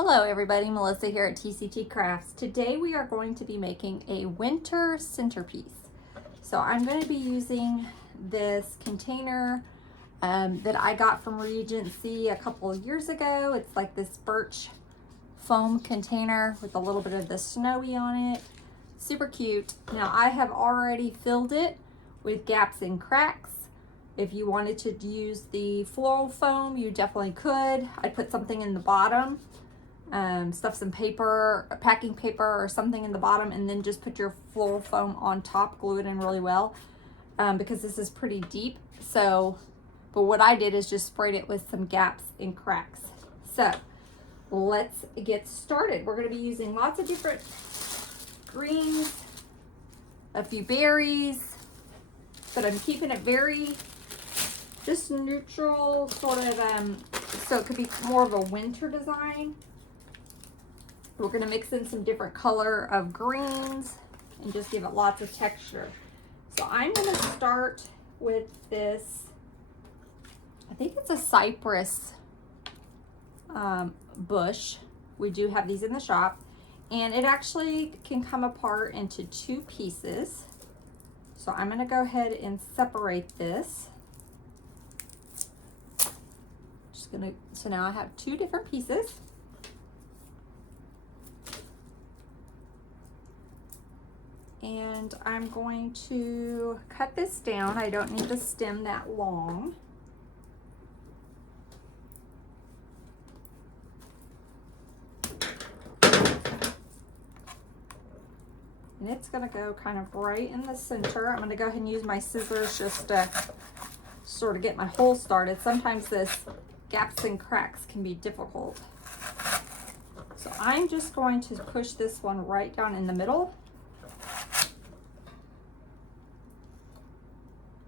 Hello everybody, Melissa here at TCT Crafts. Today we are going to be making a winter centerpiece. So I'm going to be using this container that I got from Regency a couple of years ago. It's like this birch foam container with a little bit of the snowy on it. Super cute. Now I have already filled it with gaps and cracks. If you wanted to use the floral foam, you definitely could. I put something in the bottom. Stuff some paper, packing paper or something in the bottom, and then just put your floral foam on top, glue it in really well, because this is pretty deep. So, but what I did is just sprayed it with some gaps and cracks. So let's get started. We're going to be using lots of different greens, a few berries, but I'm keeping it very just neutral, sort of, so it could be more of a winter design. We're going to mix in some different color of greens and just give it lots of texture. So I'm going to start with this, I think it's a Cypress bush. We do have these in the shop, and it actually can come apart into two pieces. So I'm going to go ahead and separate this. Just going to, so now I have two different pieces. And I'm going to cut this down. I don't need the stem that long. And it's going to go kind of right in the center. I'm going to go ahead and use my scissors just to sort of get my hole started. Sometimes this gaps and cracks can be difficult. So I'm just going to push this one right down in the middle.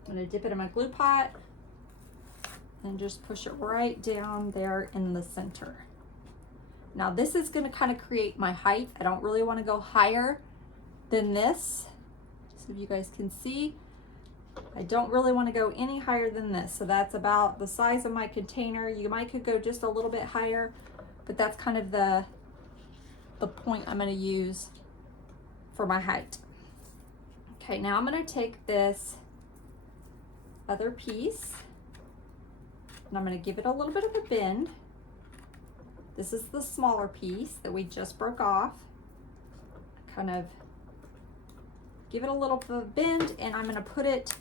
I'm going to dip it in my glue pot and just push it right down there in the center. Now this is going to kind of create my height. I don't really want to go higher than this. So if you guys can see, I don't really want to go any higher than this. So that's about the size of my container. You could go just a little bit higher, but that's kind of the point I'm going to use for my height. Okay, now I'm going to take this other piece and I'm going to give it a little bit of a bend. This is the smaller piece that we just broke off. Kind of give it a little bit of a bend, and I'm going to put it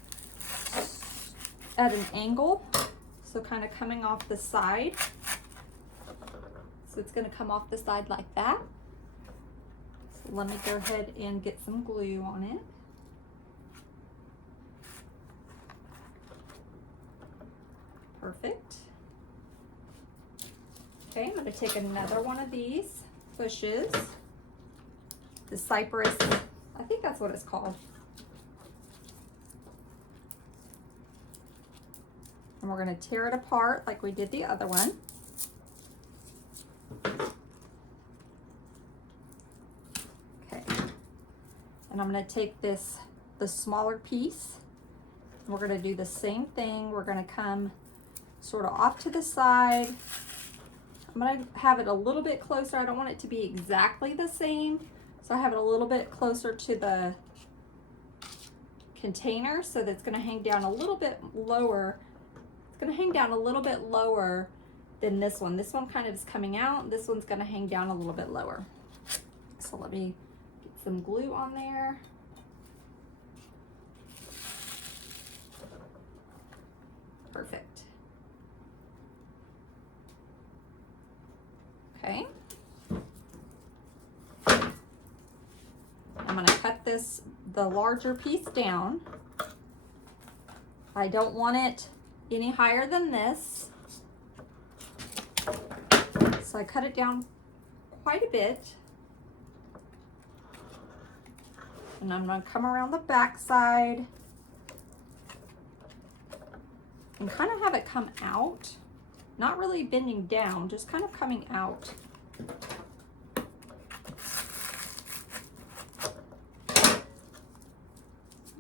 at an angle, so kind of coming off the side. So it's going to come off the side like that. So let me go ahead and get some glue on it. Perfect. Okay, I'm going to take another one of these bushes, the Cypress, I think that's what it's called. And we're going to tear it apart like we did the other one. Okay. And I'm going to take this, the smaller piece, and we're going to do the same thing. We're going to come sort of off to the side. I'm going to have it a little bit closer. I don't want it to be exactly the same, so I have it a little bit closer to the container, so that's going to hang down a little bit lower. It's going to hang down a little bit lower than this one. This one kind of is coming out. This one's going to hang down a little bit lower. So let me get some glue on there. Perfect. Okay. I'm going to cut this, the larger piece down. I don't want it any higher than this. So I cut it down quite a bit. And I'm going to come around the back side and kind of have it come out. Not really bending down, just kind of coming out. Let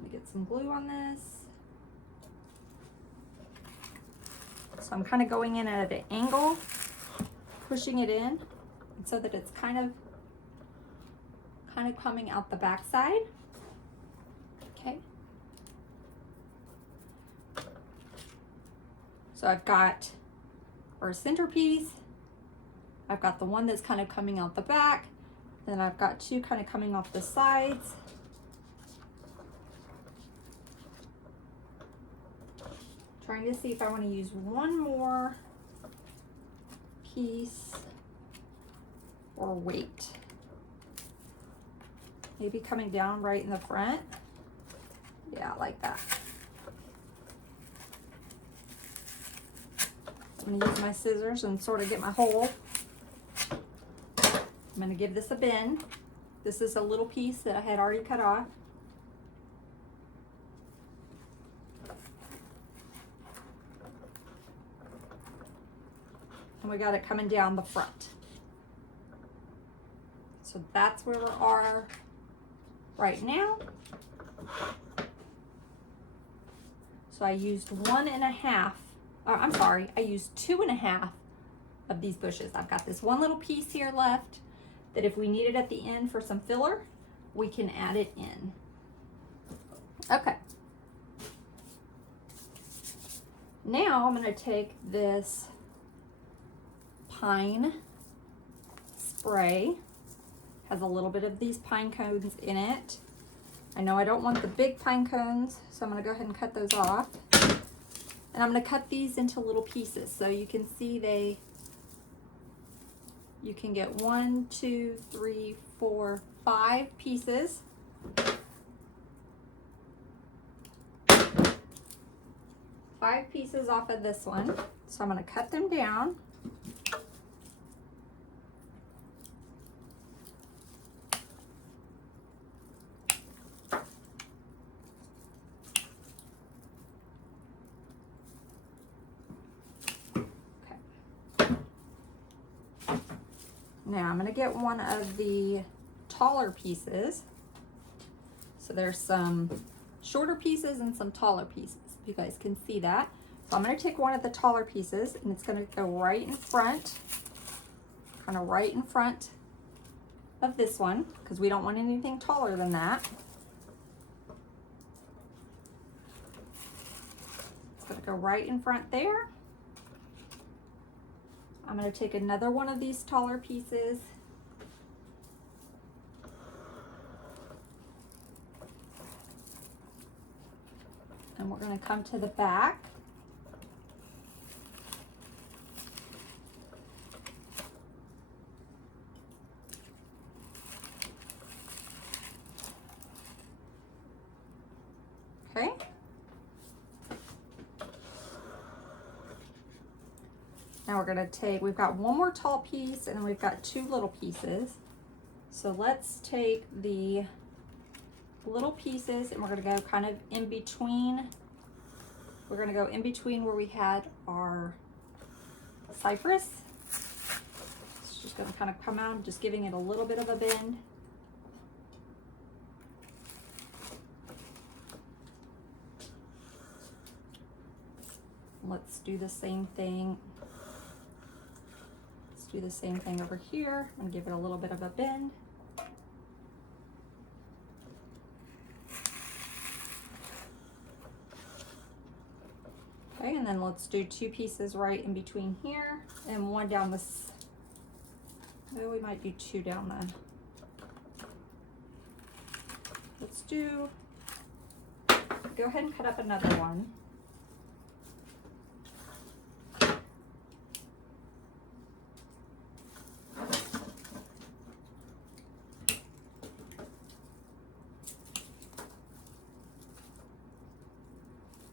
me get some glue on this. So I'm kind of going in at an angle, pushing it in. so that it's kind of coming out the back side. Okay. So I've got our centerpiece. I've got the one that's kind of coming out the back. Then I've got two kind of coming off the sides. Trying to see if I want to use one more piece or wait. Maybe coming down right in the front. Yeah, like that. I'm gonna use my scissors and sort of get my hole. I'm gonna give this a bend. This is a little piece that I had already cut off. And we got it coming down the front. So that's where we are right now. So I used 1.5, I'm sorry, I used 2.5 of these bushes. I've got this one little piece here left that if we need it at the end for some filler, we can add it in. Okay. Now I'm gonna take this pine spray. Has a little bit of these pine cones in it. I know I don't want the big pine cones, so I'm gonna go ahead and cut those off. And I'm gonna cut these into little pieces. So you can see you can get 1, 2, 3, 4, 5 pieces. Five pieces off of this one. So I'm gonna cut them down. Now I'm gonna get one of the taller pieces. So there's some shorter pieces and some taller pieces. You guys can see that. So I'm gonna take one of the taller pieces and it's gonna go right in front, kind of right in front of this one, because we don't want anything taller than that. It's gonna go right in front there. I'm going to take another one of these taller pieces and we're going to come to the back. Okay. Now we're gonna take, we've got one more tall piece and then we've got 2 little pieces. So let's take the little pieces and we're gonna go kind of in between. We're gonna go in between where we had our cypress. It's just gonna kind of come out, just giving it a little bit of a bend. Let's do the same thing. Do the same thing over here and give it a little bit of a bend. Okay, and then let's do 2 pieces right in between here and one down this. Oh, we might do 2 down the. Let's do, go ahead and cut up another one.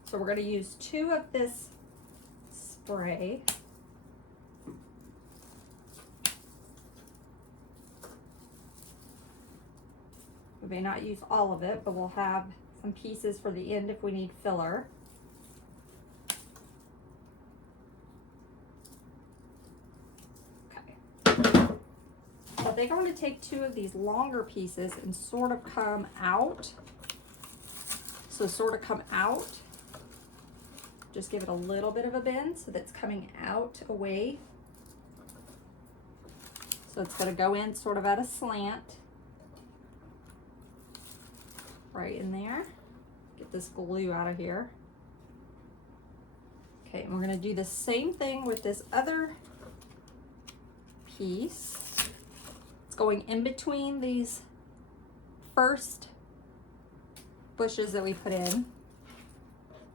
So we're going to use 2 of this spray. We may not use all of it, but we'll have some pieces for the end if we need filler. Okay. So they're going to take 2 of these longer pieces and sort of come out. So sort of come out. Just give it a little bit of a bend so that's coming out away. So it's going to go in sort of at a slant. Right in there. Get this glue out of here. Okay, and we're going to do the same thing with this other piece. It's going in between these first bushes that we put in.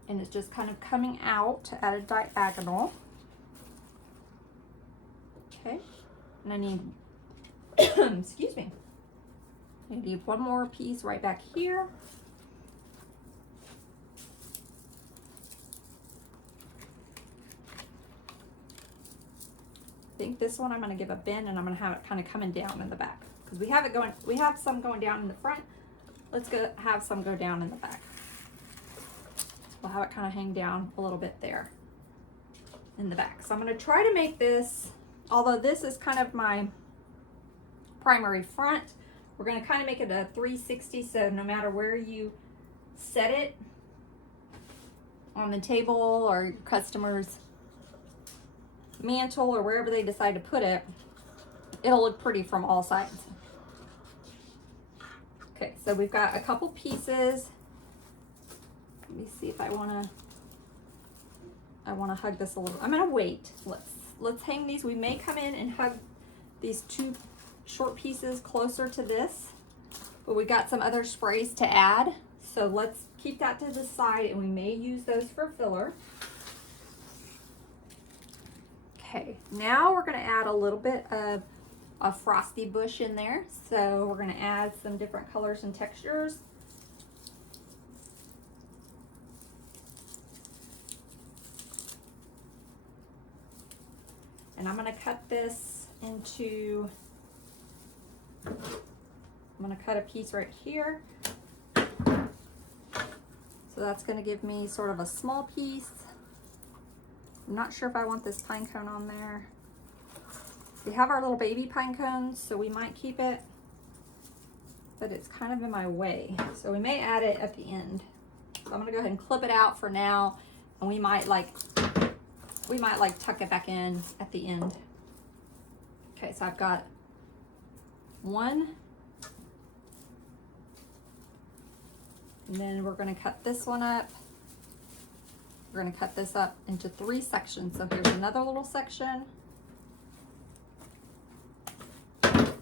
And it's just kind of coming out at a diagonal. Okay, and I need, excuse me, I need one more piece right back here. I think this one I'm going to give a bend, and I'm going to have it kind of coming down in the back because we have some going down in the front. Let's go have some go down in the back. We'll have it kind of hang down a little bit there in the back. So I'm going to try to make this, although this is kind of my primary front, we're going to kind of make it a 360, so no matter where you set it on the table or your customer's mantle or wherever they decide to put it, it'll look pretty from all sides. Okay, so we've got a couple pieces. Let me see if I want to hug this a little. I'm going to wait. Let's hang these. We may come in and hug these two short pieces closer to this, but we got some other sprays to add. So let's keep that to the side, and we may use those for filler. Okay, now we're going to add a little bit of a frosty bush in there. So we're going to add some different colors and textures. And I'm going to cut this into, I'm going to cut a piece right here. So that's going to give me sort of a small piece. I'm not sure if I want this pine cone on there. We have our little baby pine cones, so we might keep it, but it's kind of in my way. So we may add it at the end. So I'm going to go ahead and clip it out for now, and we might like tuck it back in at the end. Okay, so I've got one, and then we're going to cut this one up. We're going to cut this up into 3 sections. So here's another little section. So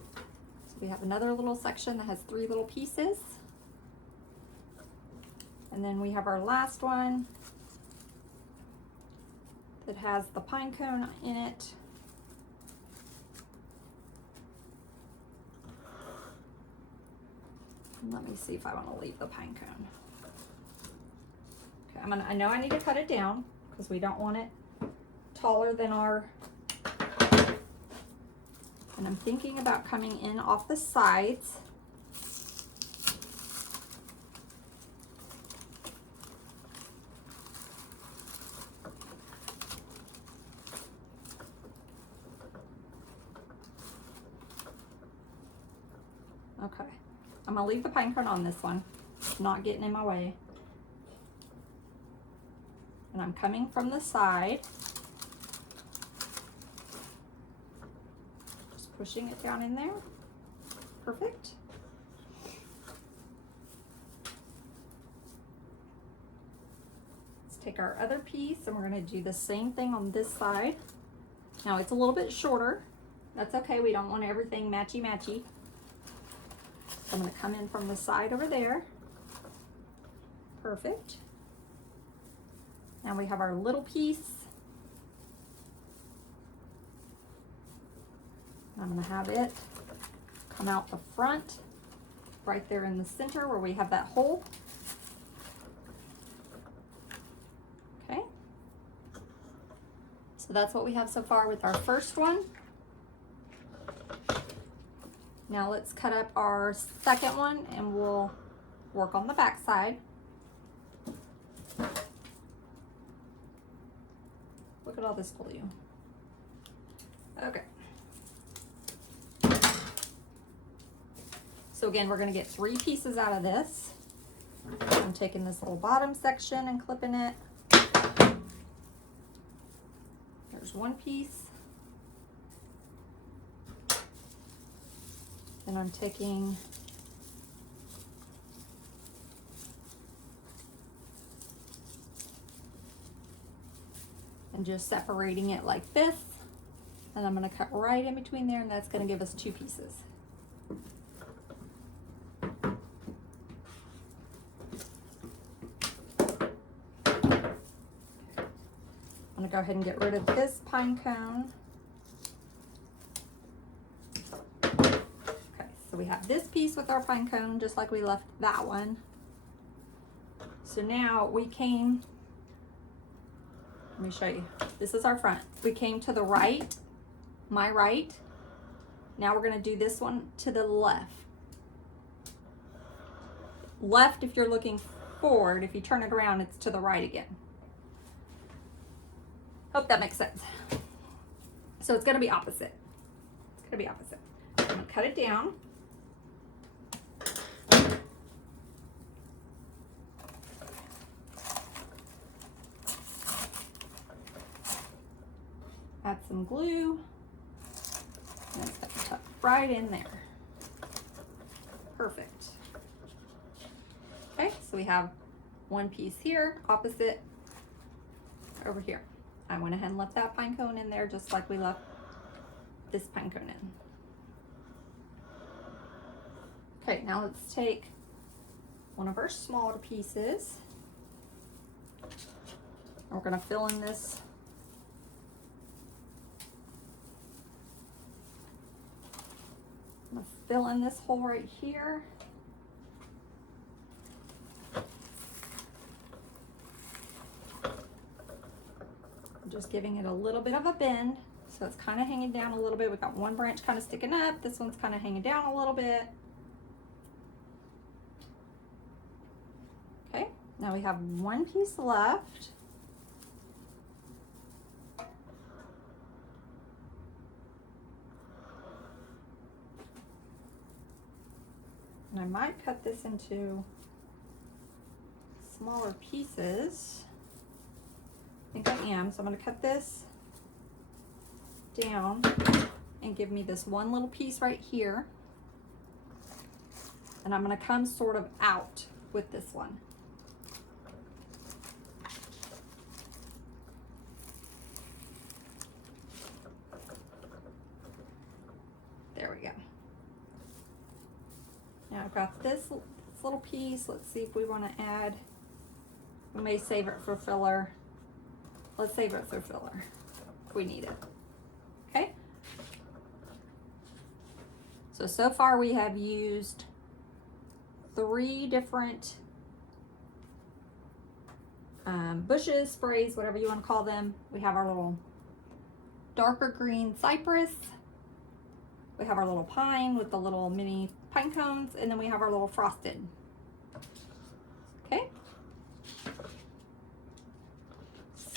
we have another little section that has 3 little pieces. And then we have our last one that has the pine cone in it. And let me see if I want to leave the pine cone. Okay, I know I need to cut it down because we don't want it taller than our, and I'm thinking about coming in off the sides. Okay, I'm gonna leave the pine cone on this one. It's not getting in my way. And I'm coming from the side. Just pushing it down in there. Perfect. Let's take our other piece and we're going to do the same thing on this side. Now it's a little bit shorter. That's okay. We don't want everything matchy-matchy. So I'm going to come in from the side over there. Perfect. Now we have our little piece. I'm going to have it come out the front, right there in the center where we have that hole. Okay. So that's what we have so far with our first one. Now let's cut up our second one and we'll work on the back side. Look at all this glue. Okay. So again, we're going to get 3 pieces out of this. I'm taking this little bottom section and clipping it. There's one piece. And I'm taking and just separating it like this. And I'm going to cut right in between there, and that's going to give us 2 pieces. I'm going to go ahead and get rid of this pine cone. Okay, so we have this piece with our pine cone, just like we left that one. So now we came, let me show you. This is our front. We came to the right, my right. Now we're going to do this one to the left. Left if you're looking forward. If you turn it around, it's to the right again. Hope that makes sense. So it's going to be opposite. It's going to be opposite. I'm going to cut it down. Add some glue. And it's going to tuck right in there. Perfect. Okay, so we have one piece here, opposite over here. I went ahead and left that pine cone in there just like we left this pine cone in. Okay, now let's take one of our smaller pieces. And we're going to fill in this hole right here. Just giving it a little bit of a bend, so it's kind of hanging down a little bit. We've got one branch kind of sticking up, this one's kind of hanging down a little bit. Okay, now we have one piece left. And I might cut this into smaller pieces. I think I am, so I'm going to cut this down and give me this one little piece right here. And I'm going to come sort of out with this one. There we go. Now I've got this little piece. Let's see if we want to add, we may save it for filler. Let's save it for filler if we need it. Okay. So far we have used 3 different bushes, sprays, whatever you want to call them. We have our little darker green cypress. We have our little pine with the little mini pine cones, and then we have our little frosted. Okay.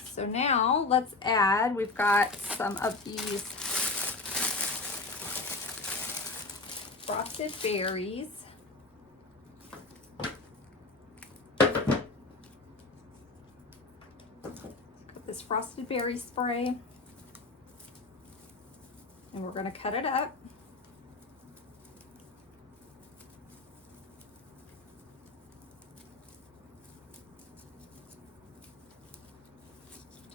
So now let's add, we've got some of these frosted berries. Got this frosted berry spray. And we're going to cut it up.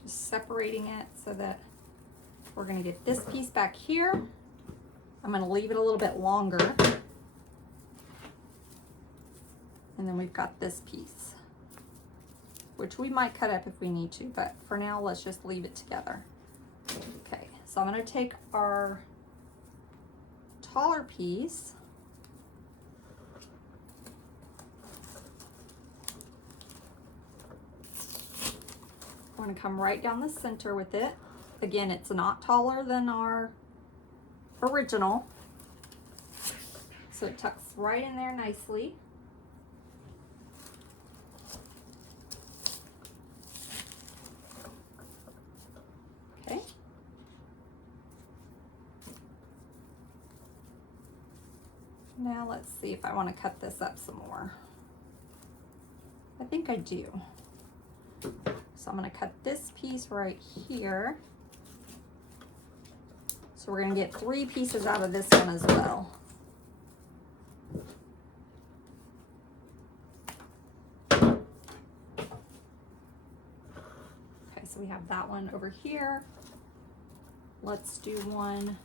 Separating it so that we're going to get this piece back here. I'm going to leave it a little bit longer. And then we've got this piece, which we might cut up if we need to, but for now, let's just leave it together. Okay, so I'm going to take our taller piece. I'm going to come right down the center with it. Again, it's not taller than our original, so it tucks right in there nicely. Okay. Now let's see if I want to cut this up some more. I think I do. So I'm going to cut this piece right here. So we're going to get 3 pieces out of this one as well. have that one over here. Let's do one.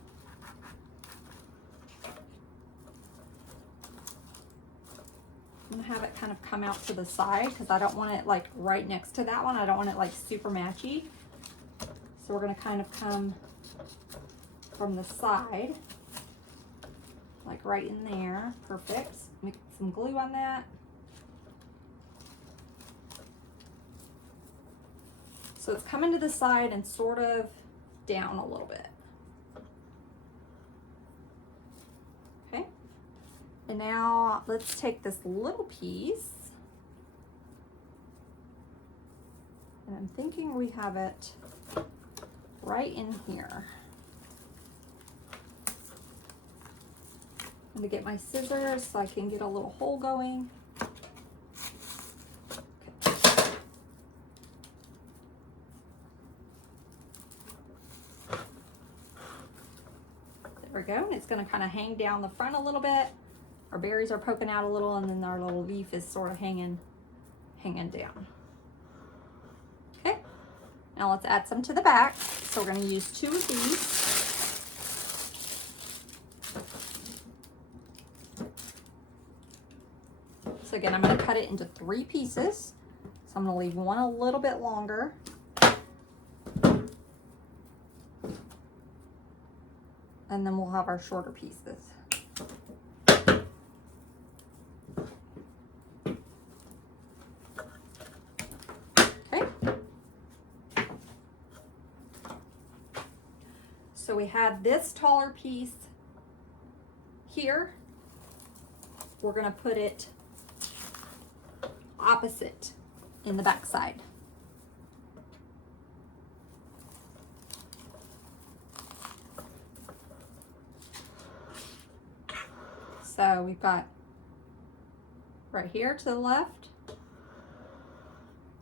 I'm gonna have it kind of come out to the side because I don't want it like right next to that one. I don't want it like super matchy. So we're gonna kind of come from the side, like right in there. Perfect. Make some glue on that. So it's coming to the side and sort of down a little bit. Okay. And now let's take this little piece. And I'm thinking we have it right in here. I'm gonna get my scissors so I can get a little hole going. There we go. And it's gonna kind of hang down the front a little bit. Our berries are poking out a little, and then our little leaf is sort of hanging down. Okay. Now let's add some to the back. So we're gonna use 2 of these. So again, I'm going to cut it into 3 pieces. So I'm going to leave one a little bit longer. And then we'll have our shorter pieces. Okay. So we had this taller piece here. We're going to put it opposite in the back side. So we've got right here to the left,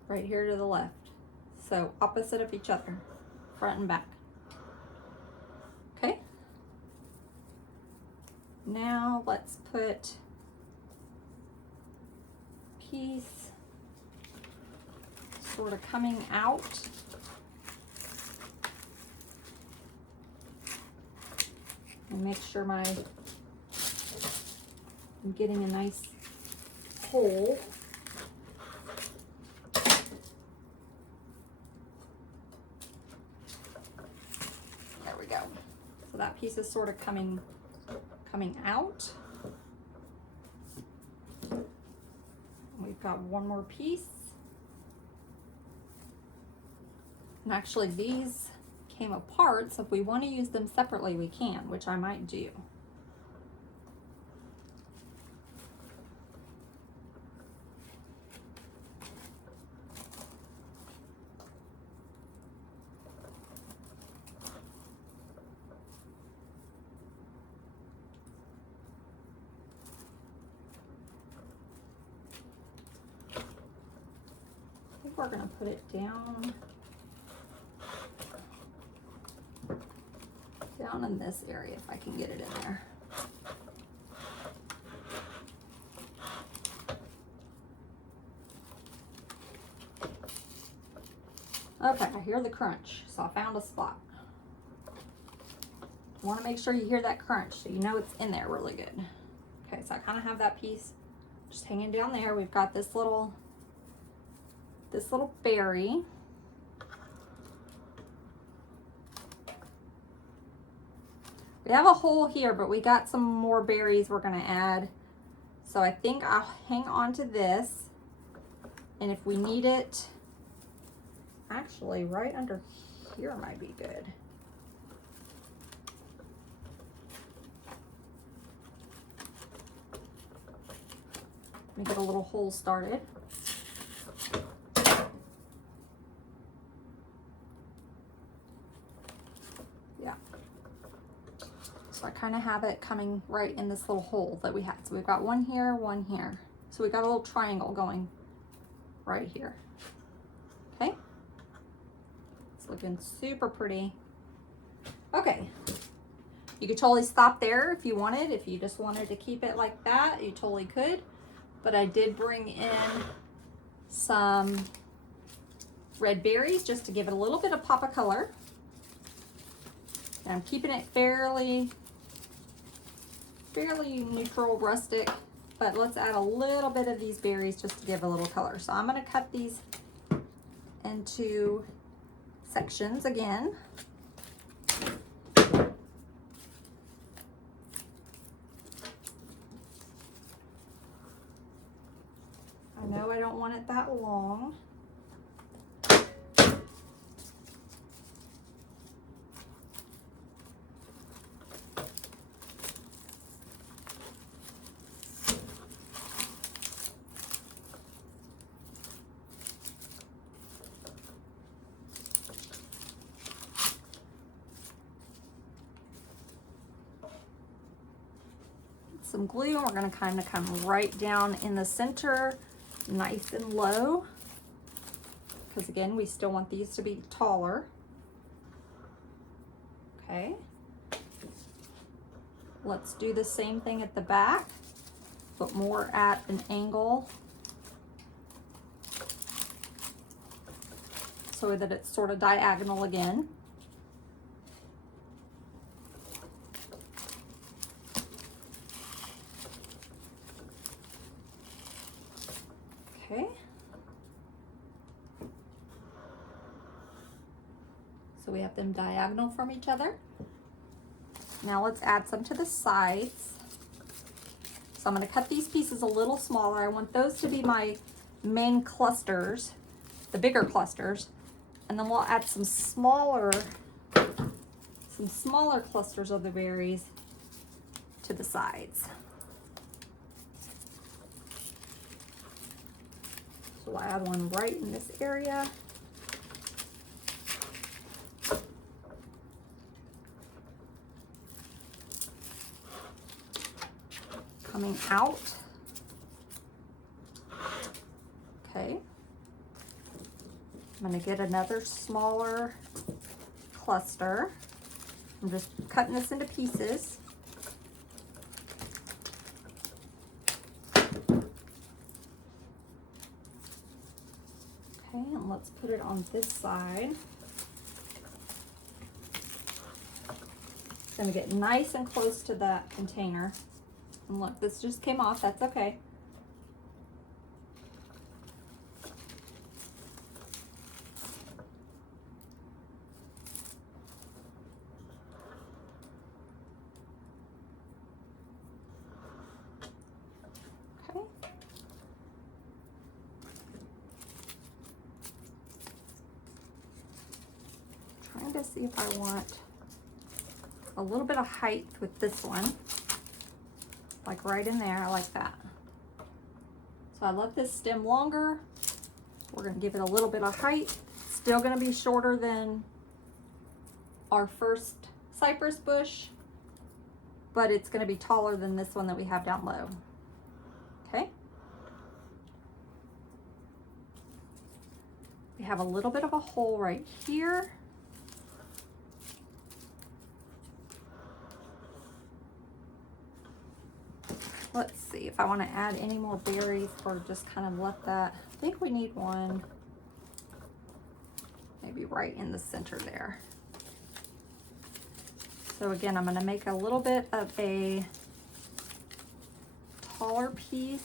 right here to the left. So opposite of each other, front and back. Okay. Now let's put piece sort of coming out. And make sure I'm getting a nice hole. There we go. So that piece is sort of coming out. We've got one more piece. And actually these came apart, so if we want to use them separately, we can, which I might do. We're going to put it down in this area if I can get it in there. Okay, I hear the crunch, so I found a spot. You want to make sure you hear that crunch so you know it's in there really good. Okay, so I kind of have that piece just hanging down there. We've got this little berry. We have a hole here, but we got some more berries we're gonna add. So I think I'll hang on to this. And if we need it, actually right under here might be good. Let me get a little hole started. So I kind of have it coming right in this little hole that we had. So we've got one here, one here. So we've got a little triangle going right here. Okay. It's looking super pretty. Okay. You could totally stop there if you wanted. If you just wanted to keep it like that, you totally could. But I did bring in some red berries just to give it a little bit of pop of color. And I'm keeping it fairly neutral, rustic, but let's add a little bit of these berries just to give a little color. So I'm going to cut these into sections again. I know I don't want it that long. Some glue, and we're going to kind of come right down in the center, nice and low, because again, we still want these to be taller. Okay. Let's do the same thing at the back, but more at an angle so that it's sort of diagonal again. Okay. So we have them diagonal from each other. Now let's add some to the sides. So I'm going to cut these pieces a little smaller. I want those to be my main clusters, the bigger clusters. And then we'll add some smaller clusters of the berries to the sides. So I'll add one right in this area. Coming out. Okay. I'm going to get another smaller cluster. I'm just cutting this into pieces. Okay, and let's put it on this side. It's going to get nice and close to that container. And look, this just came off, that's okay. Okay. Trying to see if I want a little bit of height with this one. Like right in there, I like that. So I left this stem longer. We're gonna give it a little bit of height. Still gonna be shorter than our first cypress bush, but it's gonna be taller than this one that we have down low. Okay. We have a little bit of a hole right here. Let's see if I want to add any more berries or just kind of let that. I think we need one maybe right in the center there. So again, I'm going to make a little bit of a taller piece.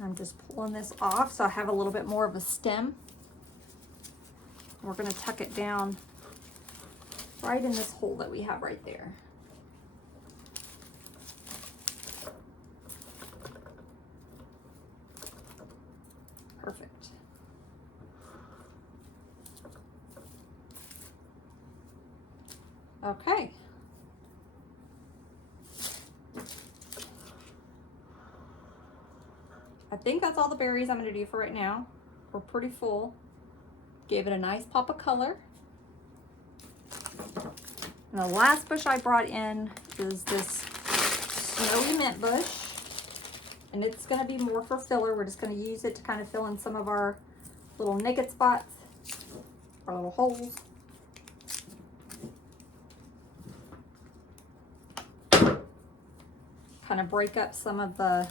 I'm just pulling this off so I have a little bit more of a stem. We're going to tuck it down right in this hole that we have right there. Perfect. Okay. I think that's all the berries I'm going to do for right now. We're pretty full. Gave it a nice pop of color. And the last bush I brought in is this snowy mint bush. And it's going to be more for filler. We're just going to use it to kind of fill in some of our little naked spots, our little holes. kind of break up some of the,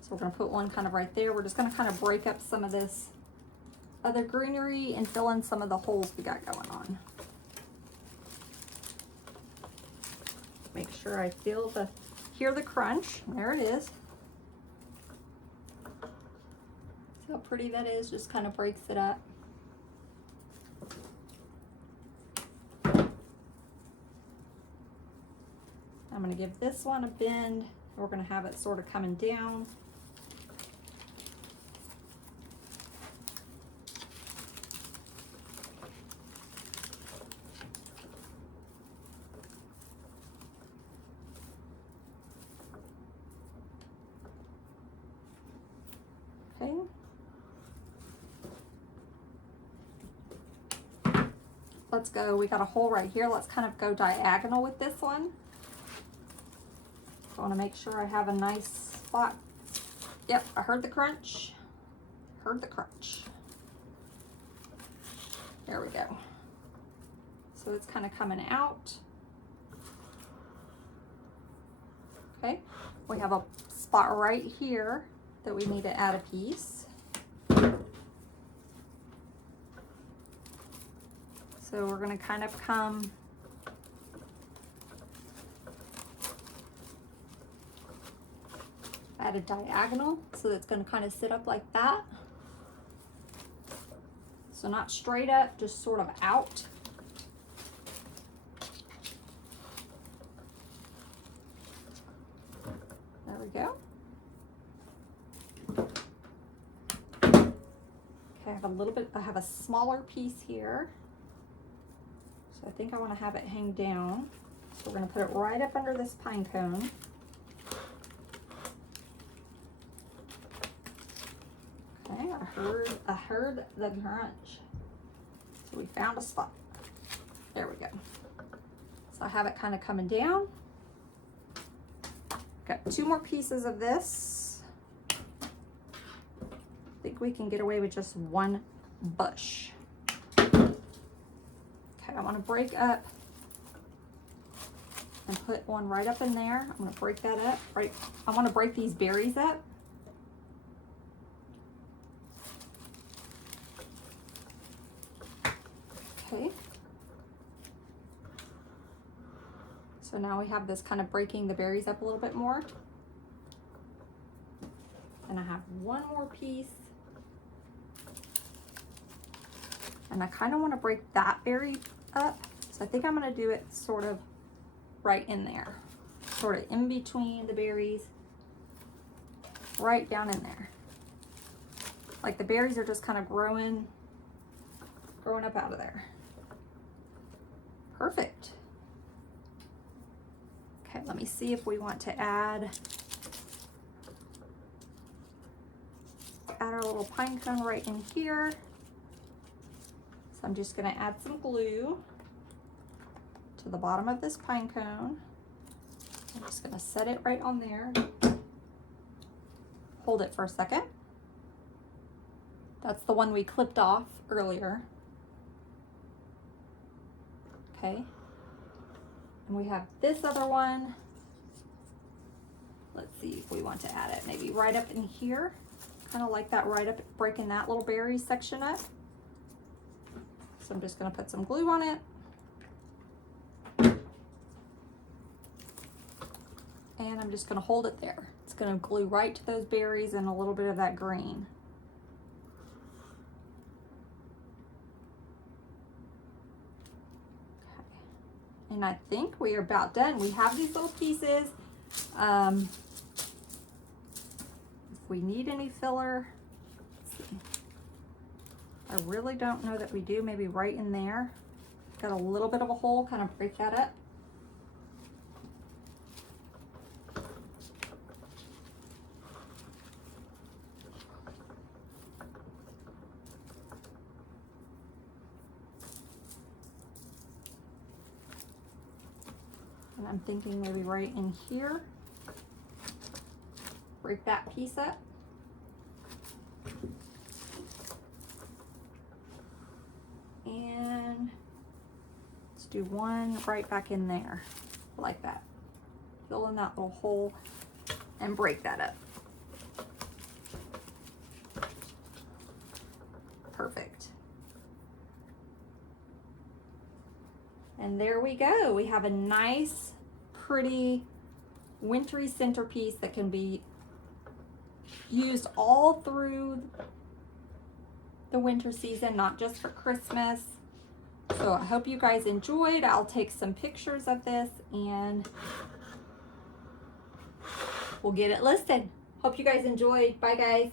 so we're going to put one kind of right there. We're just going to kind of break up some of this other greenery and fill in some of the holes we got going on. Make sure I hear the crunch. There it is. See how pretty that is? Just kind of breaks it up. I'm going to give this one a bend. We're going to have it sort of coming down. Okay. Let's go. We got a hole right here. Let's kind of go diagonal with this one. I want to make sure I have a nice spot. Yep, I heard the crunch. Heard the crunch. There we go. So it's kind of coming out. Okay, we have a spot right here that we need to add a piece. So we're going to kind of come at a diagonal, so that's going to kind of sit up like that. So not straight up, just sort of out. There we go. Okay, I have a smaller piece here. So I think I want to have it hang down. So we're going to put it right up under this pine cone. Okay, I heard the crunch. So we found a spot. There we go. So I have it kind of coming down. Got 2 more pieces of this. I think we can get away with just 1 bush. Okay, I want to break up and put one right up in there. I'm going to break that up. Right, I want to break these berries up. Okay. So now we have this kind of breaking the berries up a little bit more. And I have 1 more piece. And I kind of want to break that berry up. So I think I'm going to do it sort of right in there. Sort of in between the berries. Right down in there. Like the berries are just kind of growing up out of there. Perfect. Okay, let me see if we want to add our little pine cone right in here. So I'm just going to add some glue to the bottom of this pine cone. I'm just going to set it right on there. Hold it for a second. That's the one we clipped off earlier. Okay. And we have this other one. Let's see if we want to add it maybe right up in here. Kind of like that, right up, breaking that little berry section up. So I'm just going to put some glue on it. And I'm just going to hold it there. It's going to glue right to those berries and a little bit of that green. Okay. And I think we are about done. We have these little pieces. If we need any filler, let's see. I really don't know that we do. Maybe right in there. Got a little bit of a hole, kind of break that up. And I'm thinking maybe right in here. Break that piece up. And let's do one right back in there, like that. fill in that little hole and break that up. Perfect. And there we go. We have a nice, pretty, wintry centerpiece that can be used all through the winter season, not just for Christmas. So I hope you guys enjoyed. I'll take some pictures of this and we'll get it listed. Hope you guys enjoyed. Bye guys.